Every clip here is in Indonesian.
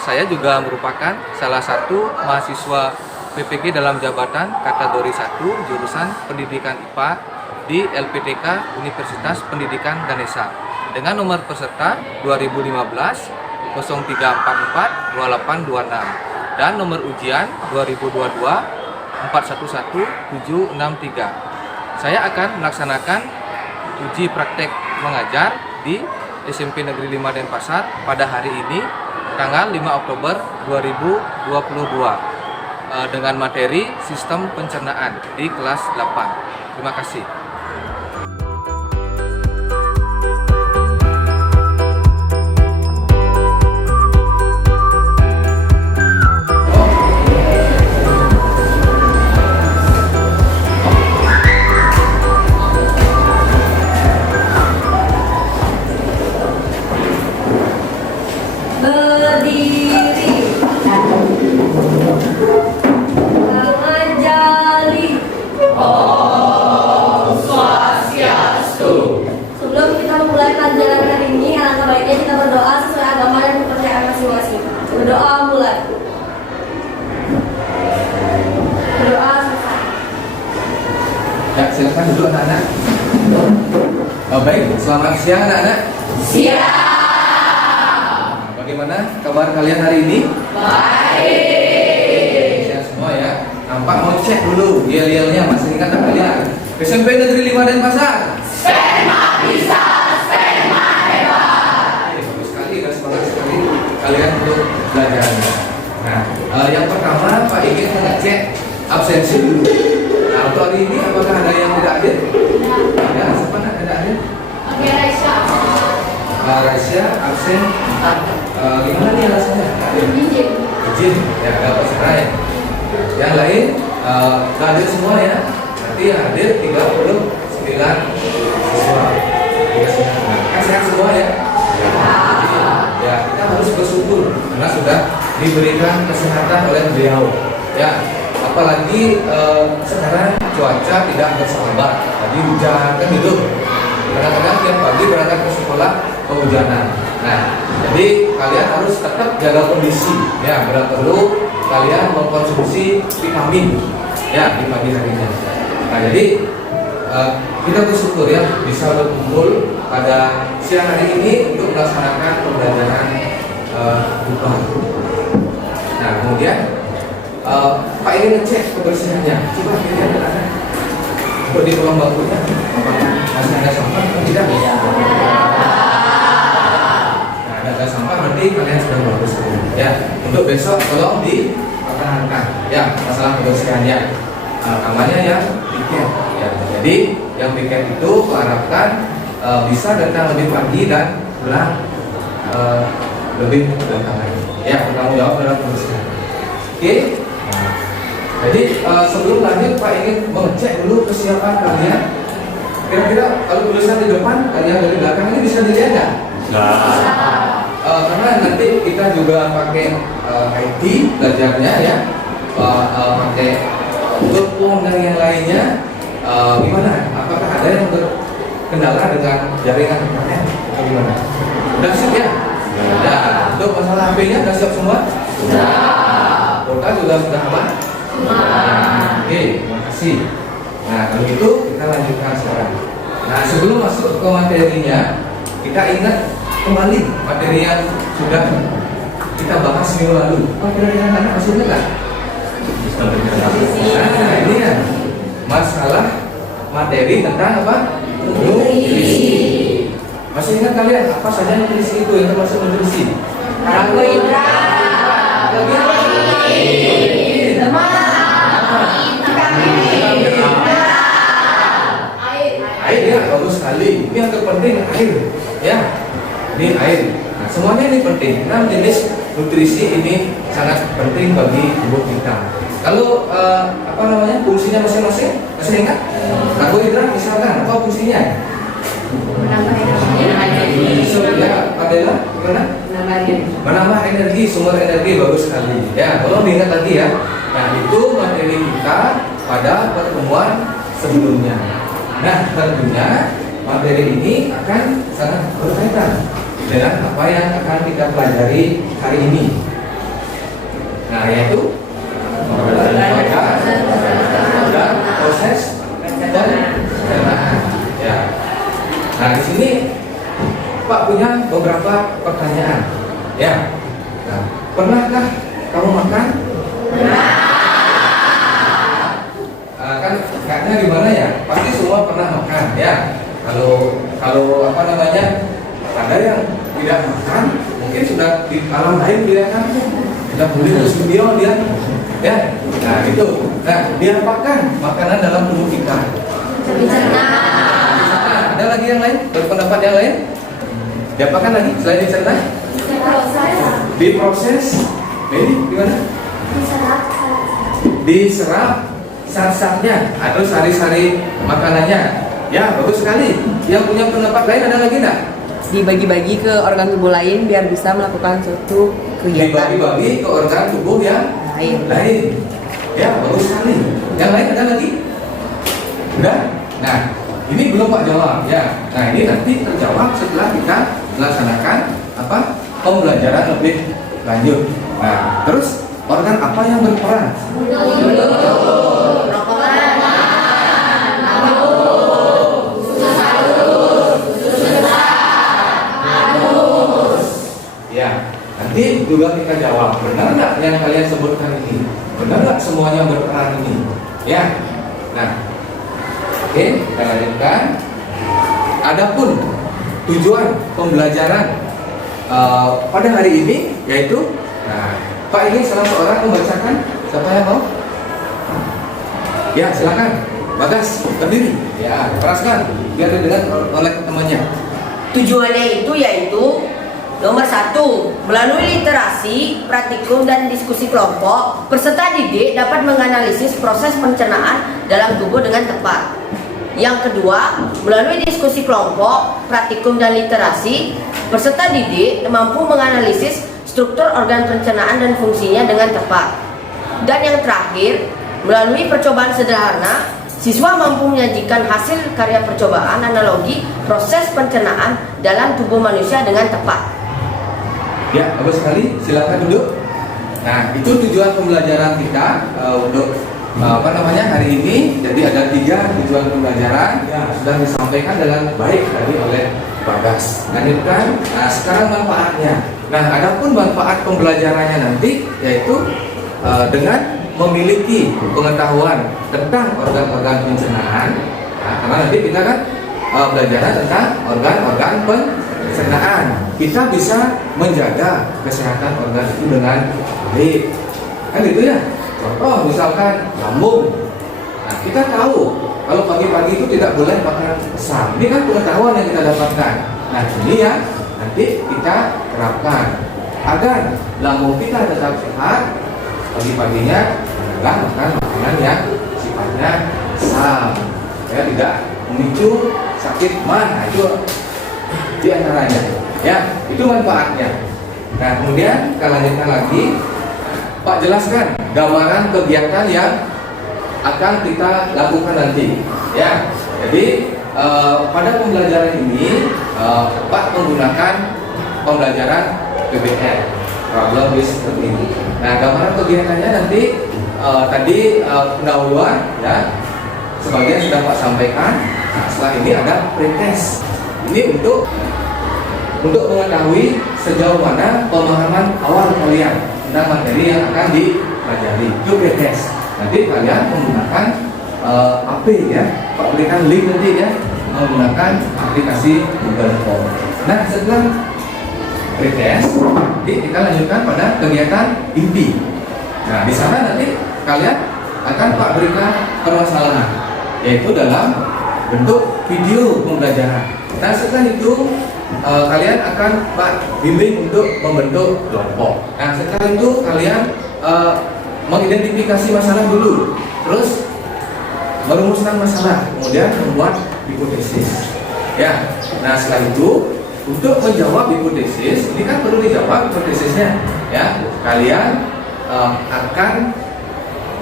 saya juga merupakan salah satu mahasiswa PPG dalam jabatan kategori 1 jurusan Pendidikan IPA di LPTK Universitas Pendidikan Ganesha dengan nomor peserta 2015 0344 2826 dan nomor ujian 2022 411763. Saya akan melaksanakan uji praktek mengajar di SMP Negeri 5 Denpasar pada hari ini tanggal 5 Oktober 2022 dengan materi sistem pencernaan di kelas 8. Terima kasih. Berdoa mulai. Berdoa selesai. Ya, silakan duduk anak-anak. Baik, selamat siang anak-anak. Siap. Bagaimana kabar kalian hari ini? Baik. Sehat semua ya. Nampak mau cek dulu yel-yelnya, masih ingat tak kalian? SMP Negeri 5 Denpasar. Sperma bisa, sperma hebat. Bagus sekali dan semangat sekali kalian untuk belajarnya. Nah, yang pertama Pak ingin mengecek absensi dulu. Nah, untuk hari ini apakah ada yang tidak hadir? Ya, siapa nak tidak hadir? Oke, Raisya. Raisya absen. Gimana nih alasannya? Izin. Ya, ada Pak Sarai. Yang lain hadir semua ya. Nanti hadir 39 siswa. Kan sehat semua ya? Ya, kita harus bersyukur karena sudah diberikan kesehatan oleh beliau. Ya, apalagi sekarang cuaca tidak bersahabat, tadi hujan kan gitu. Kadang-kadang tiap pagi berangkat ke sekolah kehujanan. Nah, jadi kalian harus tetap jaga kondisi. Ya, bila perlu kalian mengkonsumsi vitamin ya di pagi harinya. Nah, jadi kita bersyukur ya bisa berkumpul pada siang hari ini untuk melaksanakan pembelajaran IPA. Nah, kemudian Pak ingin ngecek kebersihannya. Coba lihat ada untuk di kolong bangkunya apakah masih ada sampah atau tidak? Nah, ada sampah berarti kalian sudah bagus ya. Untuk besok tolong dipertahankan ya masalah kebersihannya. Namanya yang piket ya. Jadi yang piket itu kuharapkan bisa datang lebih pagi dan pulang lebih belakangan. Ya, bertanggung jawab dalam kebersihan. Oke. Nah, jadi sebelum lanjut Pak ingin mengecek dulu kesiapan kalian. Kira-kira kalau tulisan di depan, kalian dari belakang ini bisa dilihat nggak? Karena nanti kita juga pakai IT belajarnya ya, pakai telepon dan yang lainnya. Gimana? Apakah ada yang berkendala dengan jaringan internet atau gimana? Udah siap ya? Nah, untuk masalah HP-nya sudah siap semua? Sudah. Kuota juga sudah aman? Oke, terima kasih. Nah, kalau gitu kita lanjutkan sekarang. Nah, sebelum masuk ke materinya, kita ingat kembali materi yang sudah kita bahas minggu lalu. Kira-kira anak masih ingat nggak? Nah, ini ya masalah materi tentang apa? Nutrisi. Masih ingat kalian apa saja nutrisi itu yang termasuk nutrisi? Karbohidrat, lemak, air ya, bagus sekali. Ini yang terpenting air ya. Ini air. Nah, semuanya ini penting. 6 jenis nutrisi ini sangat penting bagi tubuh kita. Kalau apa namanya fungsinya masing-masing masih ingat? Karbohidrat misalkan apa fungsinya? menambah energi. Ya, Adela, gimana? Menambah energi, sumber energi, bagus sekali. Ya, tolong diingat lagi ya. Nah, itu materi kita pada pertemuan sebelumnya. Nah, tentunya materi ini akan sangat berkaitan dengan apa yang akan kita pelajari hari ini. Nah, yaitu dan proses pencernaan. Ya. Nah, di sini Pak punya beberapa pertanyaan. Ya. Nah, pernahkah kamu makan? Kan kayaknya gimana ya? Pasti semua pernah makan, ya. Kalau apa namanya? Ada yang tidak makan, mungkin sudah di alam lain dia kan, sudah beli di studio dia, ya. Nah itu, nah diapakan makanan dalam tubuh kita? Dicerna. Ada lagi yang lain? Berpendapat yang lain? Diapakan lagi selain dicerna? Diproses. Ini gimana? Diserap zat-zatnya atau sari-sari makanannya. Ya bagus sekali. Yang punya pendapat lain ada lagi enggak? Dibagi-bagi ke organ tubuh lain biar bisa melakukan suatu kegiatan. Dibagi-bagi ke organ tubuh yang lain. Ya bagus sekali. Yang lain ada lagi? Udah? Nah ini belum Pak jawab ya. Nah ini nanti terjawab setelah kita melaksanakan apa pembelajaran lebih lanjut. Nah terus organ apa yang berperan? Ya, nanti juga kita jawab, benar nggak yang kalian sebutkan ini? Benar nggak semuanya berperan ini? Ya, nah, oke, kita lanjutkan. Adapun tujuan pembelajaran pada hari ini yaitu, nah, Pak ini salah seorang membacakan, siapa yang mau? Ya, silakan, Bagas, berdiri. Ya, keraskan, biar didengar oleh temannya. Tujuannya itu yaitu nomor 1, melalui literasi, praktikum, dan diskusi kelompok, peserta didik dapat menganalisis proses pencernaan dalam tubuh dengan tepat. Yang kedua, melalui diskusi kelompok, praktikum, dan literasi, peserta didik mampu menganalisis struktur organ pencernaan dan fungsinya dengan tepat. Dan yang terakhir, melalui percobaan sederhana, siswa mampu menyajikan hasil karya percobaan analogi proses pencernaan dalam tubuh manusia dengan tepat. Ya, bagus sekali. Silakan duduk. Nah, itu tujuan pembelajaran kita untuk apa namanya hari ini. Jadi ada 3 tujuan pembelajaran yang sudah disampaikan dengan baik tadi oleh Bagas. Lanjutkan. Nah, sekarang manfaatnya. Nah, adapun manfaat pembelajarannya nanti yaitu dengan memiliki pengetahuan tentang organ-organ pencernaan. Nah, karena nanti kita kan belajar tentang organ-organ pencernaan. Kita bisa menjaga kesehatan organ itu dengan baik. Kan gitu ya. Contoh misalkan lambung. Nah, kita tahu kalau pagi-pagi itu tidak boleh makan asam. Ini kan pengetahuan yang kita dapatkan. Nah, ini ya nanti kita terapkan agar lambung kita tetap sehat. Pagi-paginya adalah makan makanan yang sifatnya asam, ya tidak memicu sakit mah. Itu di antaranya. Ya, itu manfaatnya. Nah, kemudian kita lanjutkan lagi. Pak jelaskan gambaran kegiatan yang akan kita lakukan nanti. Ya, jadi pada pembelajaran ini Pak menggunakan pembelajaran PBL, problem based learning. Nah, gambaran kegiatannya nanti tadi pendahuluan ya, sebagian sudah Pak sampaikan. Nah, setelah ini ada pretest. Ini untuk mengetahui sejauh mana pemahaman awal kalian tentang materi yang akan dipelajari. Itu pretest. Nanti kalian menggunakan AP ya, Pak berikan link nanti ya, menggunakan aplikasi Google Form. Nah, setelah pretest, nanti kita lanjutkan pada kegiatan inti. Nah, di sana nanti kalian akan Pak berikan permasalahan, yaitu dalam bentuk video pembelajaran. Nah, setelah itu kalian akan Pak bimbing untuk membentuk kelompok. Nah, setelah itu kalian mengidentifikasi masalah dulu, terus merumuskan masalah, kemudian membuat hipotesis. Ya, nah setelah itu untuk menjawab hipotesis, ini kan perlu dijawab hipotesisnya. Ya, kalian akan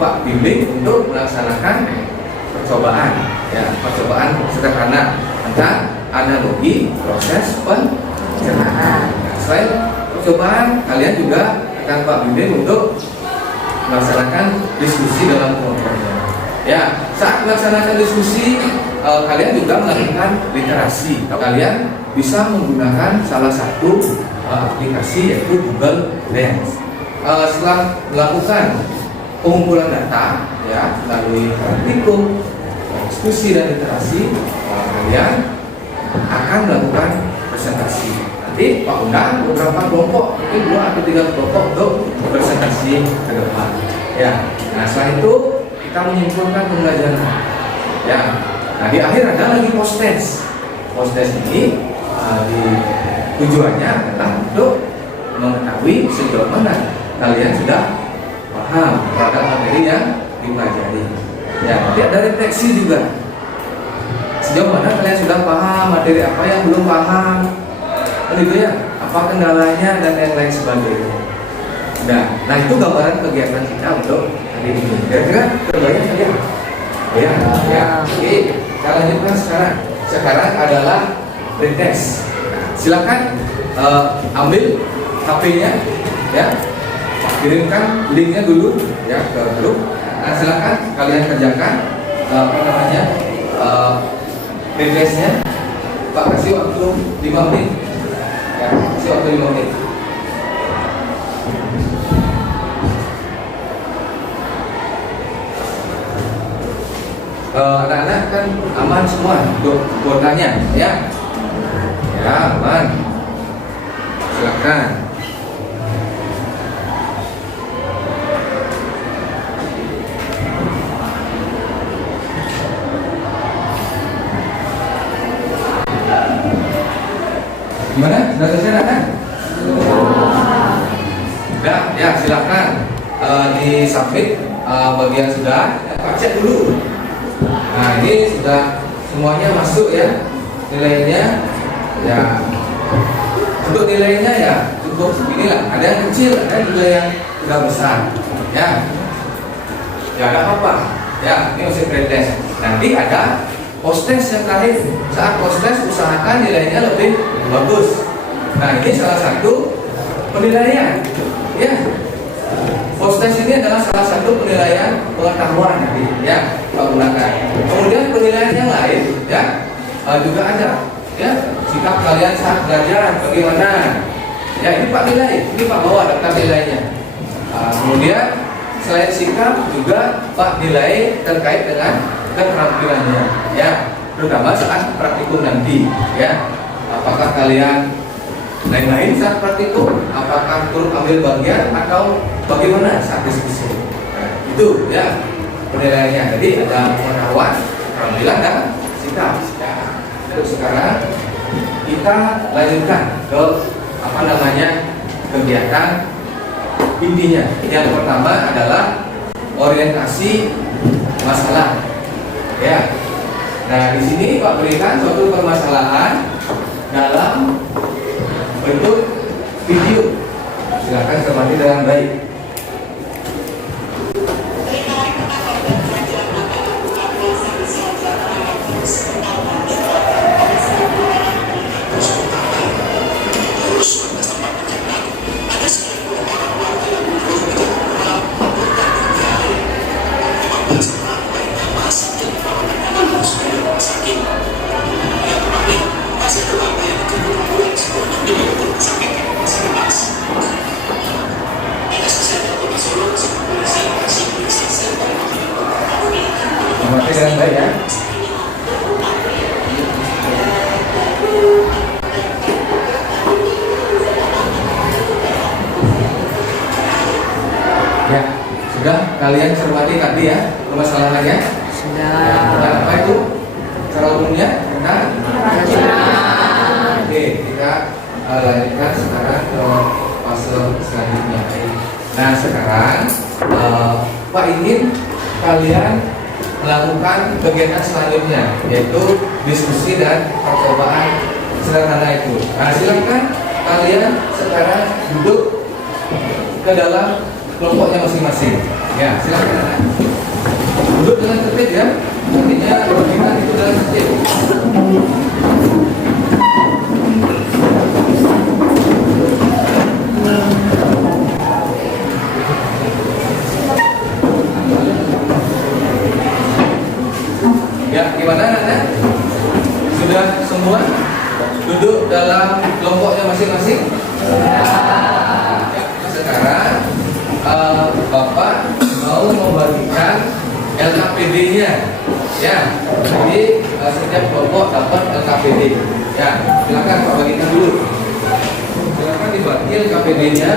Pak bimbing untuk melaksanakan percobaan. Ya, percobaan sederhana tentang analogi proses pencernaan. Nah, selain percobaan, kalian juga akan Pak bimbing untuk melaksanakan diskusi dalam kelompoknya. Ya, saat melaksanakan diskusi, kalian juga melakukan literasi. Kalian bisa menggunakan salah satu aplikasi yaitu Google Lens. Setelah melakukan pengumpulan data, ya, melalui praktikum, diskusi dan literasi, kalian akan melakukan presentasi. Nanti Pak undang beberapa kelompok, mungkin 2 atau 3 kelompok untuk presentasi ke depan. Ya, nah setelah itu kita menyimpulkan pembelajaran. Ya, nah di akhir ada lagi post test. Post test ini tujuannya adalah untuk mengetahui sejauh mana kalian sudah paham terhadap materi yang dipelajari. Ya, nanti ada refleksi juga. Sejauh mana kalian sudah paham materi apa yang belum paham, gitu ya? Apa kendalanya dan yang lain sebagainya. Nah itu gambaran kegiatan kita untuk hari ini. Kira-kira terbayang kalian? Ya. Oke, kita lanjutkan sekarang. Sekarang adalah pretest. Nah, silakan ambil HP-nya, ya. Kirimkan linknya dulu, ya, ke grup. Nah, silakan kalian kerjakan pretestnya. Pak kasih waktu 5 menit. Ya, kasih waktu 5 menit. Anak-anak kan aman semua untuk kuotanya, ya? Ya, aman. Silakan. Gimana? Sudah selesai, anak? Sudah, ya, silakan di submit bagian sudah. Pak cek dulu. Nah, ini sudah semuanya masuk, ya, nilainya. Ya, untuk nilainya ya cukup seginilah. Ada yang kecil, ada juga yang sudah besar. Ya, ya ada apa-apa. Ya, ini masih pretest. Nanti ada post test yang terakhir. Saat post test usahakan nilainya lebih bagus. Nah, ini salah satu penilaian. Ya, post test ini adalah salah satu penilaian pengetahuan nanti, ya, Pak gunakan. Kemudian penilaian yang lain, ya, juga ada. Ya, sikap kalian saat belajar bagaimana? Ya, ini Pak nilai, ini Pak bawa daftar nilainya. Kemudian selain sikap juga Pak nilai terkait dengan keterampilannya, ya, terutama saat praktikum nanti, ya. Apakah kalian lain-lain saat praktikum? Apakah turut ambil bagian atau bagaimana saat diskusi? Nah, itu, ya, penilaiannya. Jadi ada pengetahuan, keterampilan dan sikap. Ya. Terus sekarang kita lanjutkan ke kegiatan intinya. Yang pertama adalah orientasi masalah. Ya. Nah, di sini Pak berikan suatu permasalahan dalam bentuk video. Silakan cermati dengan baik. Cermati dengan baik, ya. Ya, sudah kalian cermati tadi, ya, permasalahannya? Sudah. Ya, apa itu? Cara umumnya? Nah, oke, kita lanjutkan sekarang ke fase selanjutnya. Nah, sekarang Pak ingin kalian melakukan kegiatan selanjutnya, yaitu diskusi dan percobaan sederhana itu. Nah, silakan kalian sekarang duduk ke dalam kelompoknya masing-masing. Ya, silakan. Duduk dengan tertib, ya. Artinya bagaimana itu dengan tertib. Ya, gimana anak-anak? Sudah semua duduk dalam kelompoknya masing-masing? Ya, sekarang Bapak mau membagikan LKPD-nya. Ya, jadi setiap kelompok dapat LKPD. Ya, silakan Pak bagikan dulu. Silakan dibagi LKPD-nya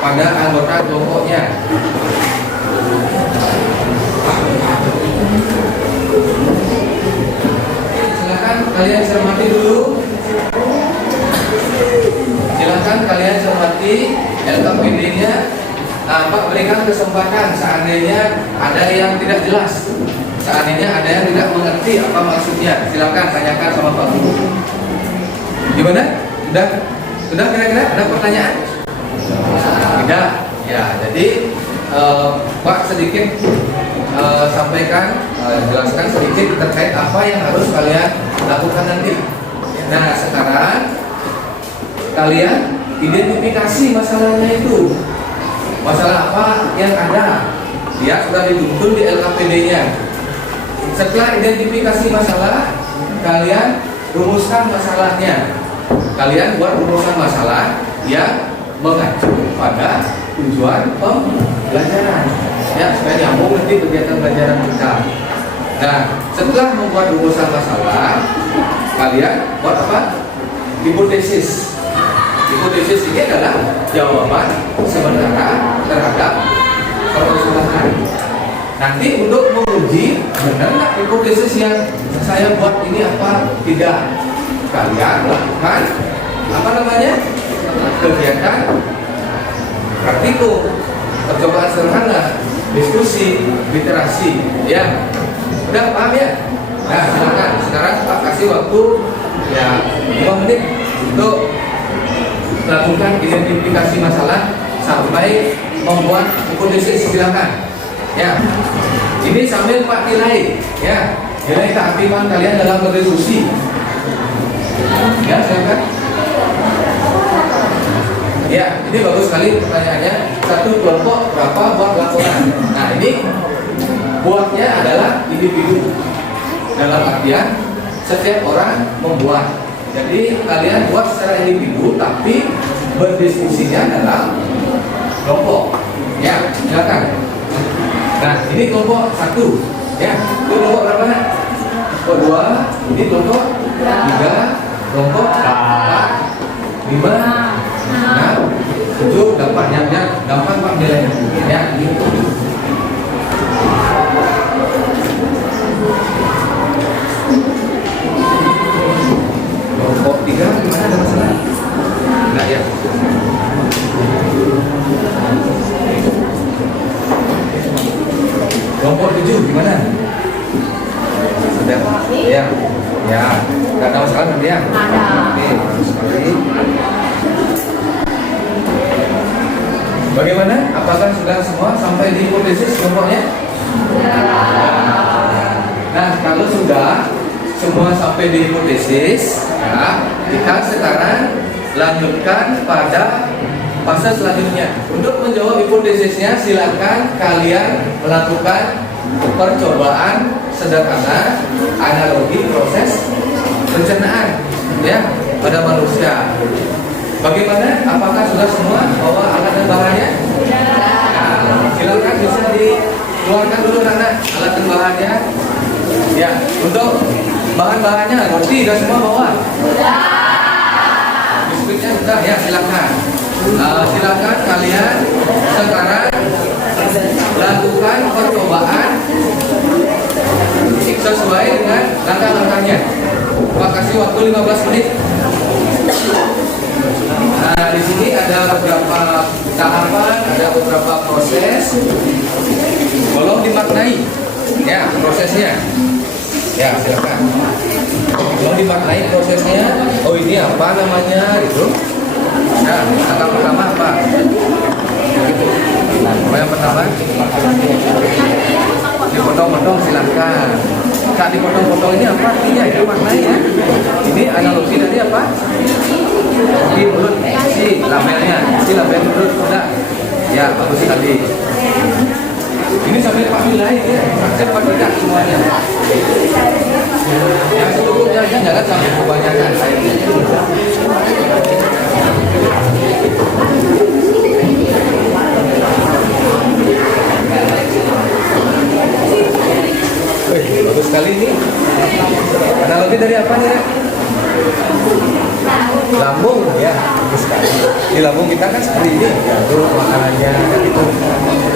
pada anggota kelompoknya. Silakan kalian cermati dulu. Silakan kalian cermati LKPD-nya. Pak berikan kesempatan seandainya ada yang tidak jelas, seandainya ada yang tidak mengerti apa maksudnya, silakan tanyakan sama Pak Guru. Gimana? Sudah kira-kira ada pertanyaan? Tidak. Ya, jadi Pak sedikit sampaikan, jelaskan sedikit terkait apa yang harus kalian lakukan nanti. Nah, sekarang kalian identifikasi masalahnya itu. Masalah apa yang ada? Ya, sudah dituntun di LKPD-nya. Setelah identifikasi masalah, kalian rumuskan masalahnya. Kalian buat rumusan masalah yang mengacu pada tujuan pembelajaran. Ya, supaya nyambung nanti kegiatan pembelajaran kita. Nah, setelah membuat rumusan masalah, kalian buat apa? Hipotesis. Hipotesis ini adalah jawaban sementara terhadap permasalahan. Nanti untuk menguji benar nggak hipotesis yang saya buat ini apa tidak, kalian lakukan apa namanya kegiatan praktikum, percobaan sederhana, diskusi, literasi. Ya, udah paham ya? Nah, silakan sekarang Pak kasih waktu ya 5 menit untuk lakukan identifikasi masalah sampai membuat hipotesis. Silakan. Ya, ini sambil Pak nilai, ya, nilai keaktifan kalian dalam berdiskusi. Ya, silakan. Ya, ini bagus sekali pertanyaannya. Satu kelompok berapa buat laporan? Nah, ini buatnya adalah individu. Dalam artian setiap orang membuat. Jadi kalian buat secara individu, tapi berdiskusinya dalam kelompok. Ya, silakan. Nah, ini kelompok 1. Ya, itu kelompok berapa? Kelompok 2. Ini kelompok 3. Kelompok 4, 5, 6, 7, 8. Ya, gampang Pak nilainya. Ya, gitu. Kelompok 3 gimana, ada masalah? Enggak ya? Kelompok 7 gimana? Sudah? Ya. Ya. Enggak ada masalah nanti ya? Ada. Oke, bagus sekali. Bagaimana? Apakah sudah semua sampai di hipotesis kelompoknya? Nah, kalau sudah semua sampai di hipotesis, ya, kita sekarang lanjutkan pada fase selanjutnya. Untuk menjawab hipotesisnya, silakan kalian melakukan percobaan sederhana analogi proses pencernaan, ya, pada manusia. Bagaimana? Apakah sudah semua bawa alat dan bahannya? Nah, silakan bisa dikeluarkan dulu anak alat dan bahannya. Ya, untuk bahan-bahannya roti sudah semua bawa? Sudah. Biskuitnya sudah, ya silakan. Silakan kalian sekarang lakukan percobaan sesuai dengan langkah-langkahnya. Pak kasih waktu 15 menit. Nah, di sini ada beberapa tahapan, ada beberapa proses. Tolong dimaknai, ya prosesnya. Ya, silakan. Tolong dimaknai prosesnya. Oh, ini apa namanya? Itu. Nah, langkah pertama apa? Gitu. Nah, yang pertama dipotong-potong, silakan. Saat dipotong-potong ini apa artinya? Itu maknanya ya. Ini analogi dari apa? Di mulut, si labelnya, si label mulut sudah. Ya, bagus sekali. Ini sampai Pak nilai ya, cepat tidak semuanya. jangan sampai kebanyakan airnya. Bagus sekali ini. Analogi dari apa nih, Rek? Lambung ya, bagus sekali. Di lambung kita kan seperti ini, jatuh makanannya gitu.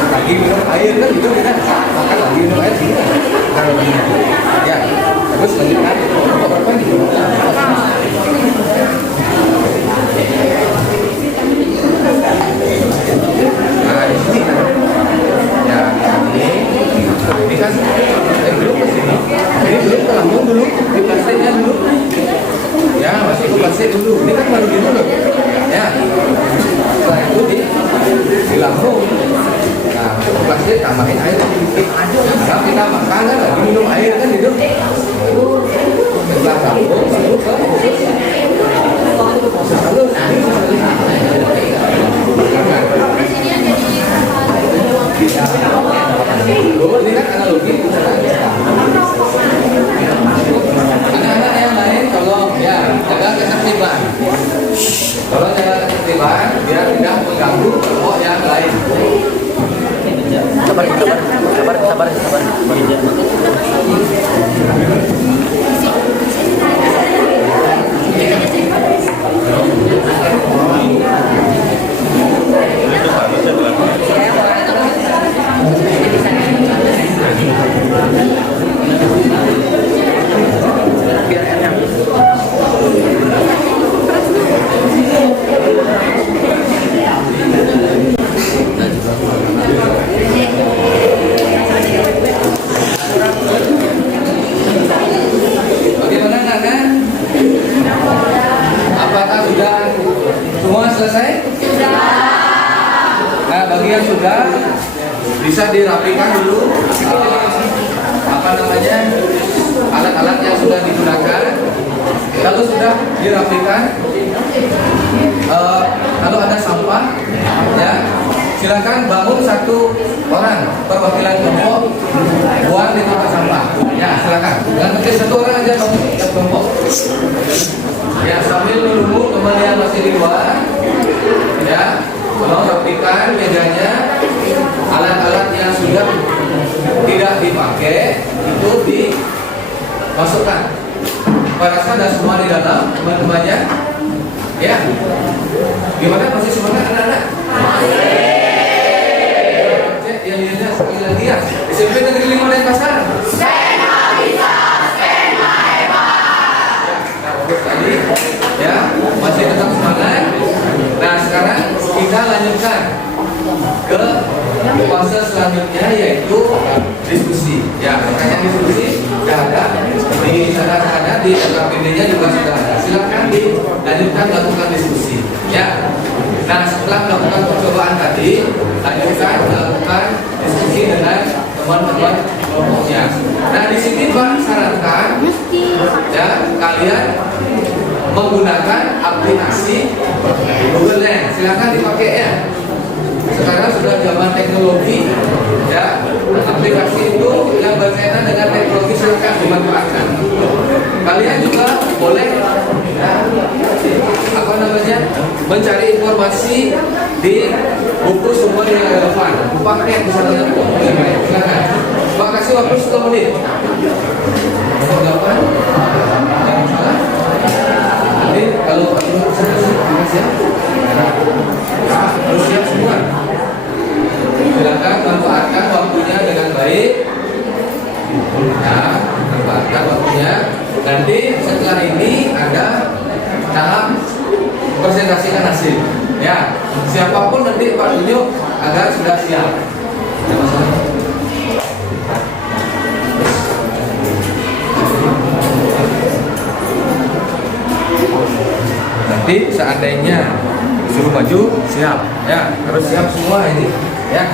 Lagi minum air kan gitu kita makan lagi minum air gitu. Analoginya. Ya, bagus lanjutkan. Apa nih? Nah, di sini kan. Ya, ini kan dulu ke sini. Ini dulu ke lambung dulu, di plastiknya dulu. Ya, masuk ke plastik dulu. Ini kan baru di mulut. Ya. Setelah itu di lambung. Nah, masuk ke plastik, tambahin air sedikit. Kalau kita makan kan lagi minum air kan gitu. Setelah lambung baru ke halus. Ini kan analogi. Anak-anak yang lain tolong ya jaga ketertiban. Tolong jaga ketertiban biar tidak mengganggu kelompok yang lain. Sabar. Biar enak. Bagaimana anak-anak? Apakah sudah semua selesai? Sudah. Nah, bagi yang sudah bisa dirapikan dulu apa namanya alat-alat yang sudah digunakan. Kalau sudah dirapikan, kalau ada sampah, ya silakan bangun satu orang perwakilan kelompok buang di tempat sampah. Ya silakan. Dengan penting satu orang aja bangun setiap kelompok. Ya sambil menunggu teman yang masih di luar, ya tolong rapikan mejanya, alat-alat yang sudah tidak dipakai itu dimasukkan. Saya rasa ada semua di dalam teman-temannya. Ya, gimana masih semangat anak-anak? Cek yang lihatnya sekali lagi ya. SMP Negeri 5 Denpasar. Sperma bisa, sperma hebat. Nah, bagus tadi. Ya, masih tetap semangat. Nah, sekarang kita lanjutkan ke fase selanjutnya yaitu diskusi. Ya, makanya diskusi sudah ada di sana ada di KPD-nya juga sudah ada. Silakan dilanjutkan lakukan diskusi. Ya. Nah, setelah melakukan percobaan tadi, lanjutkan melakukan diskusi dengan teman-teman kelompoknya. Nah, di sini Pak sarankan ya kalian menggunakan aplikasi Google Lens. Silakan dipakai ya. Sekarang sudah zaman teknologi, ya aplikasi itu yang berkaitan dengan teknologi silakan dimanfaatkan. Kalian juga boleh, ya, apa namanya, mencari informasi di buku sumber yang relevan. Pakai misalnya, silakan. Pak kasih waktu 10 menit. Jawaban? Jangan salah. Nanti kalau perlu saya harus siap semua. Silakan manfaatkan waktunya dengan baik. Ya, manfaatkan waktunya. Nanti setelah ini ada tahap presentasikan hasil. Ya, siapapun nanti Pak tunjuk agar sudah siap. Nanti seandainya suruh maju siap, ya harus siap semua ini, ya.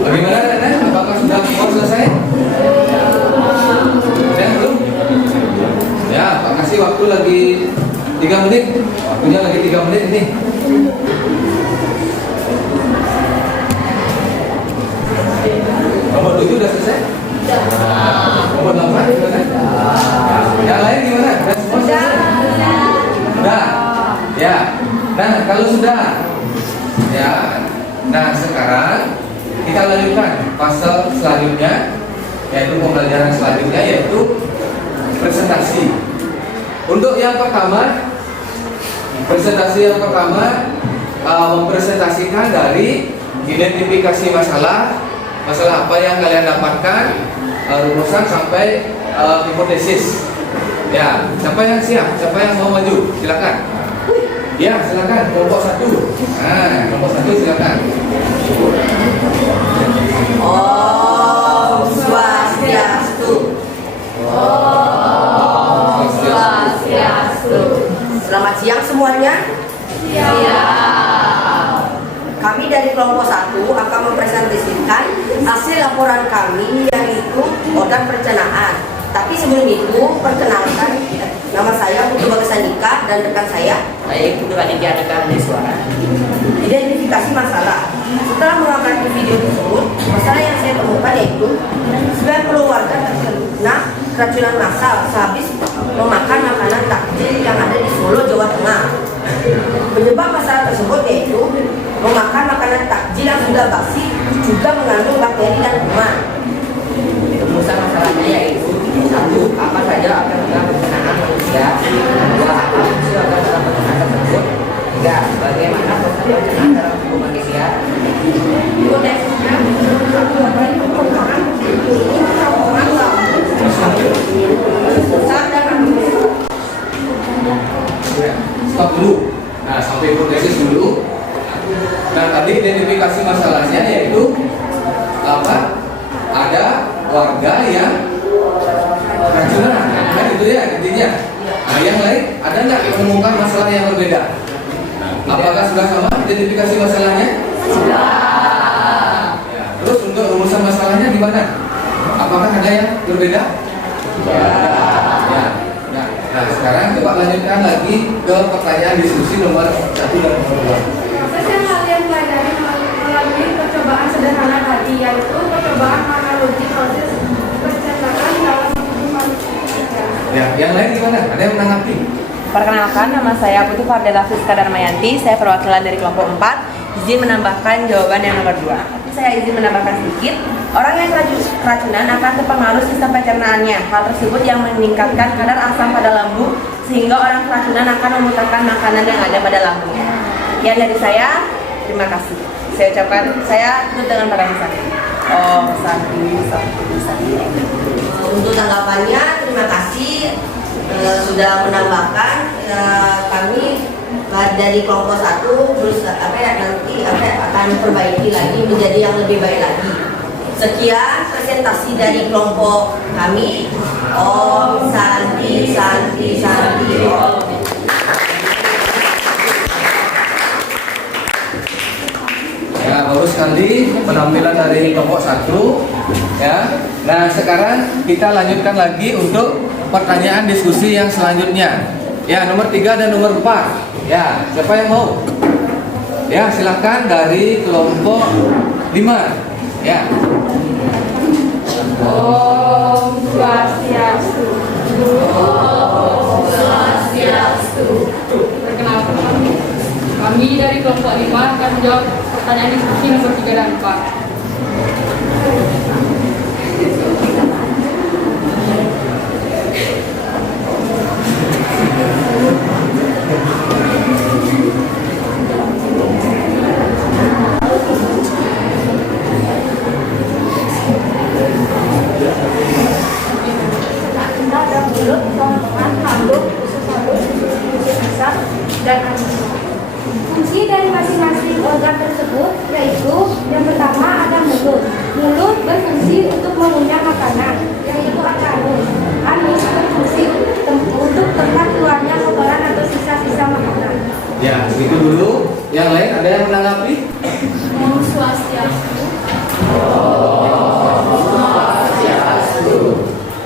Oh menit. Waktunya lagi 3 menit ini. Nomor 7 udah selesai? Nomor 8 gimana? Yang lain gimana? Udah semua selesai? Sudah. Ya. Nah, kalau sudah, ya. Nah, sekarang kita lanjutkan pasal selanjutnya, yaitu pembelajaran selanjutnya, yaitu presentasi. Untuk yang pertama, presentasi yang pertama mempresentasikan dari identifikasi masalah apa yang kalian dapatkan, rumusan sampai hipotesis. Ya, siapa yang siap? Siapa yang mau maju? Silakan. Ya, silakan. Kelompok 1. Nah, kelompok 1 silakan. Om Swastiastu. Om Swastiastu. Selamat siang semuanya. Kami dari kelompok 1 akan mempresentasikan hasil laporan kami yang itu organ perencanaan. Tapi sebelum itu, perkenalkan nama saya Putu Bagasandika dan rekan saya. Baik, Putu Panitia Adhika dari Suara. Identifikasi masalah. Setelah mengamati video tersebut, masalah yang saya temukan yaitu 90 warga terkena keracunan massal sehabis memakan makanan takjil yang ada di Solo, Jawa Tengah. Penyebab masalah tersebut yaitu memakan makanan takjil yang sudah basi juga mengandung bakteri dan kuman. Rumusan masalahnya yaitu 1. Apa saja organ dalam pencernaan manusia? 2. Apa fungsi organ dalam pencernaan tersebut? 3. Bagaimana proses pencernaan dalam tubuh manusia? Stop dulu. Nah, sampai hipotesis dulu. Nah, tadi identifikasi masalahnya yaitu apa? Ada warga yang keracunan, kan itu ya intinya. Nah, yang lain ada nggak yang menemukan masalah yang berbeda? Apakah sudah sama identifikasi masalahnya? Sudah. Ya, terus untuk rumusan masalahnya gimana? Apakah ada yang berbeda? Ya. Nah, sekarang coba lanjutkan lagi ke pertanyaan diskusi nomor 1 dan nomor 2. Proses yang kalian pelajari melalui percobaan sederhana tadi, yaitu percobaan analogi proses pencernaan dalam tubuh manusia. Ya, yang lain gimana? Ada yang menanggapi? Perkenalkan, nama saya Putu Fardela Friska Darmayanti. Saya perwakilan dari kelompok 4. Izin menambahkan jawaban yang nomor 2. Saya izin menambahkan sedikit. Orang yang keracunan akan terpengaruh sistem pencernaannya. Hal tersebut yang meningkatkan kadar asam pada lambung sehingga orang keracunan akan memutarkan makanan yang ada pada lambungnya. Ya, dari saya, terima kasih. Saya ucapkan, saya tutup dengan pertanyaan. Oh, santi. Untuk tanggapannya, terima kasih sudah menambahkan. Kami dari kelompok 1 terus nanti akan perbaiki lagi menjadi yang lebih baik lagi. Sekian presentasi dari kelompok kami. Om Santi Om. Ya, bagus sekali penampilan dari kelompok 1. Ya. Nah, sekarang kita lanjutkan lagi untuk pertanyaan diskusi yang selanjutnya. Ya, nomor 3 dan nomor 4. Ya, siapa yang mau? Ya, silakan dari kelompok 5. Ya. Om Swastiastu. Om Swastiastu. Perkenalkan, kami dari kelompok 5 akan menjawab pertanyaan diskusi nomor 3 dan 4. Fungsi dari masing-masing organ tersebut yaitu yang pertama ada mulut. Mulut berfungsi untuk mengunyah makanan, yaitu ada anus. Anus berfungsi untuk tempat keluarnya kotoran atau sisa-sisa makanan. Ya, begitu dulu. Yang lain ada yang menanggapi? Om Swastiastu.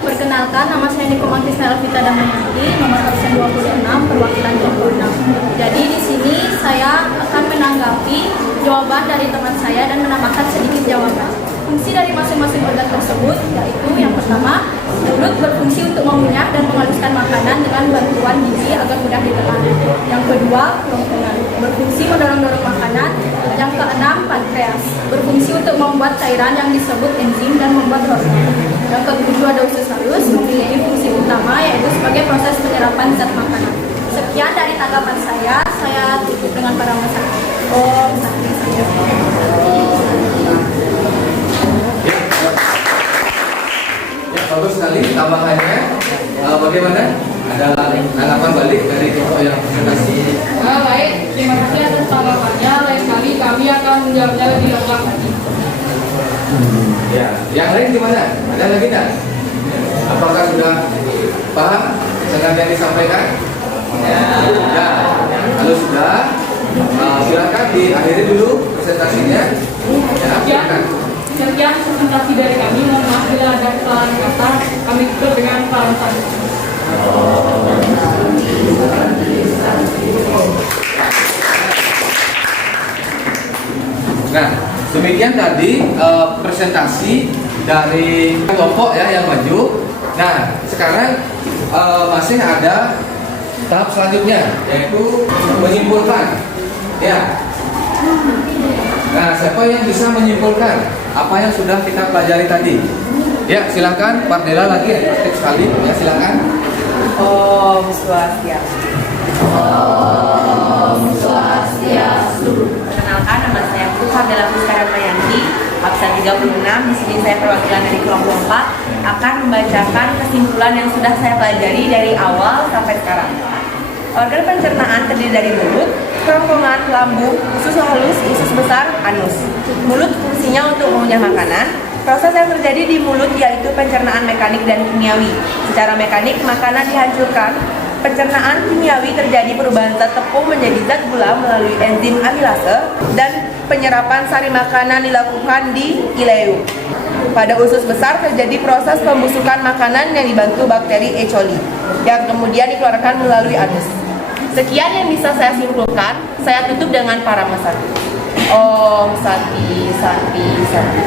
Perkenalkan, nama saya Niko Magisna Elvita Damai. Tadi nomor absen 26 perwakilan kelompok 6. Jadi di sini saya akan menanggapi jawaban dari teman saya dan menambahkan sedikit jawaban. Fungsi dari masing-masing organ tersebut yaitu yang pertama, mulut berfungsi untuk mengunyah dan menghaluskan makanan dengan bantuan gigi agar mudah ditelan. Yang kedua, kerongkongan berfungsi mendorong-dorong makanan. Yang keenam, pankreas berfungsi untuk membuat cairan yang disebut enzim dan membuat hormon. Yang ketujuh, ada usus halus memiliki fungsi utama yaitu sebagai proses penyerapan zat makanan. Sekian dari tanggapan saya tutup dengan para masyarakat. Om Santi Bagus sekali tambahannya. Bagaimana? Ada tanggapan balik dari kelompok yang presentasi? Baik, terima kasih atas tanggapannya. Lain kali kami akan menjawabnya lebih lengkap lagi. Ya, yang lain gimana? Ada lagi tidak? Apakah sudah paham dengan yang disampaikan? Ya. Kalau sudah, silakan diakhiri dulu presentasinya. Ya, silakan. Sekian presentasi dari kami. Mohon maaf bila ada kesalahan kata. Kami tutup dengan salam. Nah, demikian tadi presentasi dari kelompok ya yang maju. Nah, sekarang masih ada tahap selanjutnya yaitu menyimpulkan. Ya. Nah, siapa yang bisa menyimpulkan apa yang sudah kita pelajari tadi? Ya, silakan Pak Dela lagi aktif sekali. Ya, silakan. Om Swastiastu. Om Swastiastu. Perkenalkan, nama saya Fardela Darmayanti, absen 36. Di sini saya perwakilan dari kelompok 4 akan membacakan kesimpulan yang sudah saya pelajari dari awal sampai sekarang. Organ pencernaan terdiri dari mulut, kerongkongan, lambung, usus halus, usus besar, anus. Mulut fungsinya untuk mengunyah makanan. Proses yang terjadi di mulut yaitu pencernaan mekanik dan kimiawi. Secara mekanik, makanan dihancurkan. Pencernaan kimiawi terjadi perubahan zat tepung menjadi zat gula melalui enzim amilase dan penyerapan sari makanan dilakukan di ileum. Pada usus besar terjadi proses pembusukan makanan yang dibantu bakteri E. coli yang kemudian dikeluarkan melalui anus. Sekian yang bisa saya simpulkan. Saya tutup dengan parama satu. Om Santi Santi Santi.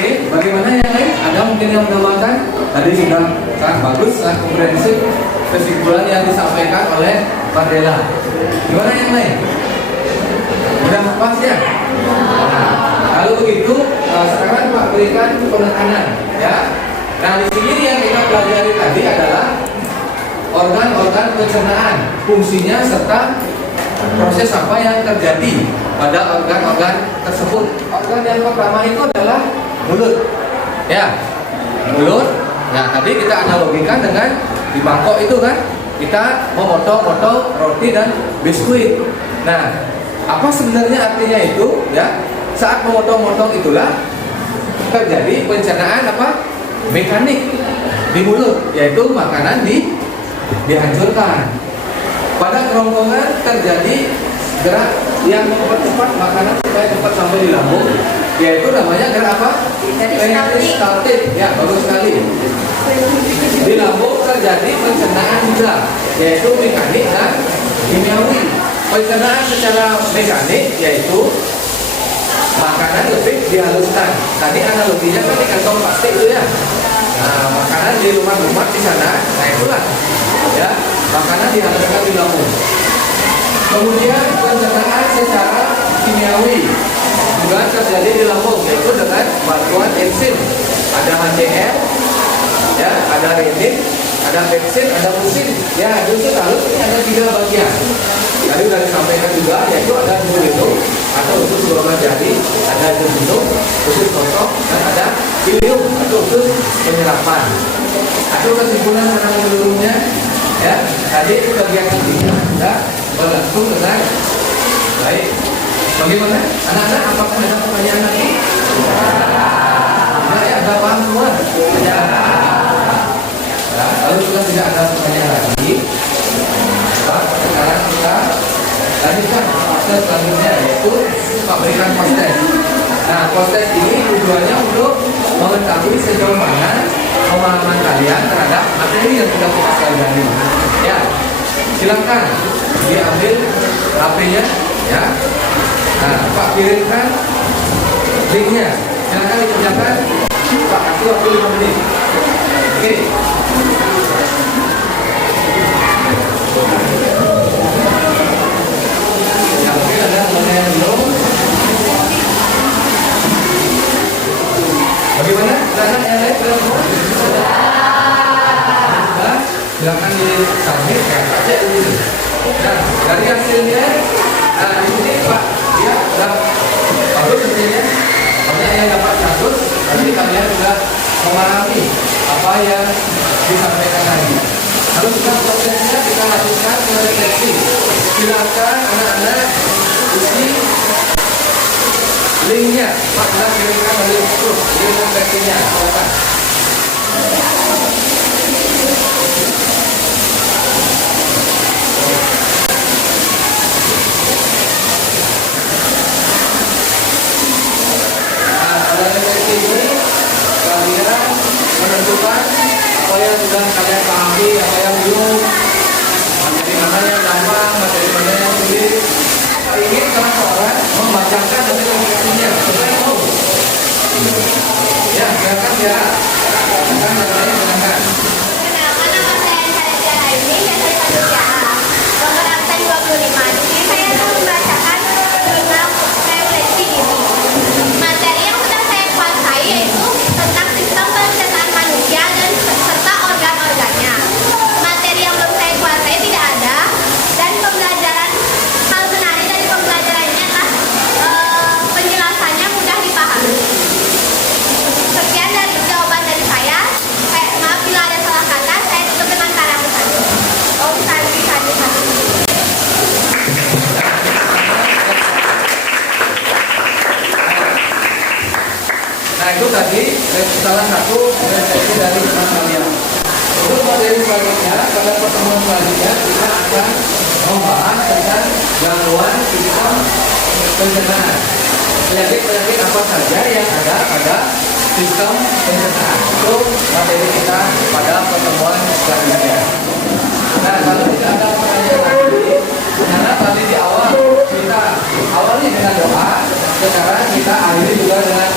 Oke, bagaimana yang lain? Ada mungkin yang menambahkan? Tadi sudah sangat bagus, sangat komprehensif kesimpulan yang disampaikan oleh Pak Dela. Gimana yang lain? Sudah pas ya? Nah, kalau begitu, sekarang Pak berikan penekanan, ya. Nah, di sini yang kita pelajari tadi adalah organ-organ pencernaan, fungsinya serta proses apa yang terjadi pada organ-organ tersebut. Organ yang pertama itu adalah mulut, ya, mulut. Nah, tadi kita analogikan dengan di mangkok itu kan, kita memotong-motong roti dan biskuit. Nah, apa sebenarnya artinya itu? Ya, saat memotong-motong itulah terjadi pencernaan apa? Mekanik di mulut, yaitu makanan dihancurkan. Pada kerongkongan terjadi gerak yang mempercepat makanan supaya cepat sampai di lambung, yaitu namanya gerak apa? Peristaltik. Ya, bagus sekali. Di lambung terjadi pencernaan juga, yaitu mekanik dan kimiawi. Pencernaan secara mekanik yaitu makanan lebih dihaluskan. Tadi analoginya kan di kantong plastik itu ya. Nah, makanan di rumah-rumah di sana, nah itulah ya, makanan dihaluskan di lambung. Kemudian pencernaan secara kimiawi juga terjadi di lambung, yaitu dengan bantuan enzim. Ada HCl, ya, ada renin, ada pepsin, ada musin. Ya, usus halus ini ada 3 bagian. Tadi sudah disampaikan juga, yaitu ada hidung atau usus golongan jari, ada hidung, usus kosong, dan ada ileum atau usus penyerapan. Atau kesimpulan secara menyeluruhnya, ya, tadi kegiatan ini sudah berlangsung dengan baik. Bagaimana? Anak-anak, apakah ada pertanyaan lagi? Nah, ya, ada paham semua? Ya. Nah, kalau sudah tidak ada pertanyaan lagi, sekarang kita lanjutkan fase selanjutnya, yaitu pabrikan post-test. Nah, post-test ini tujuannya untuk mengetahui sejauh mana pemahaman kalian terhadap materi yang sudah kita pelajari. Ya, silakan diambil HP-nya, ya. Nah, Pak kirimkan linknya. Silakan dikerjakan. Pak kasih waktu 5 menit. Oke. Ya, mungkin ada pertanyaan belum? Bagaimana? Silakan yang lain belum? Nah, silakan di submit ya, baca dulu. Nah, dari hasilnya, nah di sini Pak, ya sudah bagus hasilnya. Banyak yang dapat 100, nanti kalian sudah memahami apa yang disampaikan tadi. Lalu kita prosesnya kita lakukan refleksi. Silakan anak-anak isi linknya. Pak, kita kirimkan dari grup link refleksinya. Silakan. Ini kalian menentukan apa yang sudah kalian pahami, apa yang belum, materi mana yang gampang, materi mana yang sulit. Ingin salah seorang membacakan hasil refleksinya. Siapa yang mau? Ya, silakan ya. Silakan katanya silakan. Kenalkan, nama saya Nadia Aini, saya Satya. Nomor absen 25. Di sini saya akan membacakan 5 refleksi ini. Materi yang sudah saya kuasai yaitu tentang sistem pencernaan manusia dan serta organ-organnya. Materi yang belum saya kuasai tidak ada, dan pembelajaran hal menarik dari pembelajarannya adalah penjelasannya mudah dipahami. Sekian dari jawaban dari saya. Maaf bila ada salah kata. Saya tutup dengan karangan tadi. Om Santi Santi Santi. Nah, itu tadi salah satu refleksi dari teman kalian. Untuk materi selanjutnya, pada pertemuan selanjutnya kita akan membahas tentang gangguan sistem pencernaan. Penyakit-penyakit apa saja yang ada pada sistem pencernaan. Itu materi kita pada pertemuan selanjutnya. Nah, kalau tidak ada pertanyaan lagi, karena tadi di awal kita awali dengan doa, sekarang kita akhiri juga dengan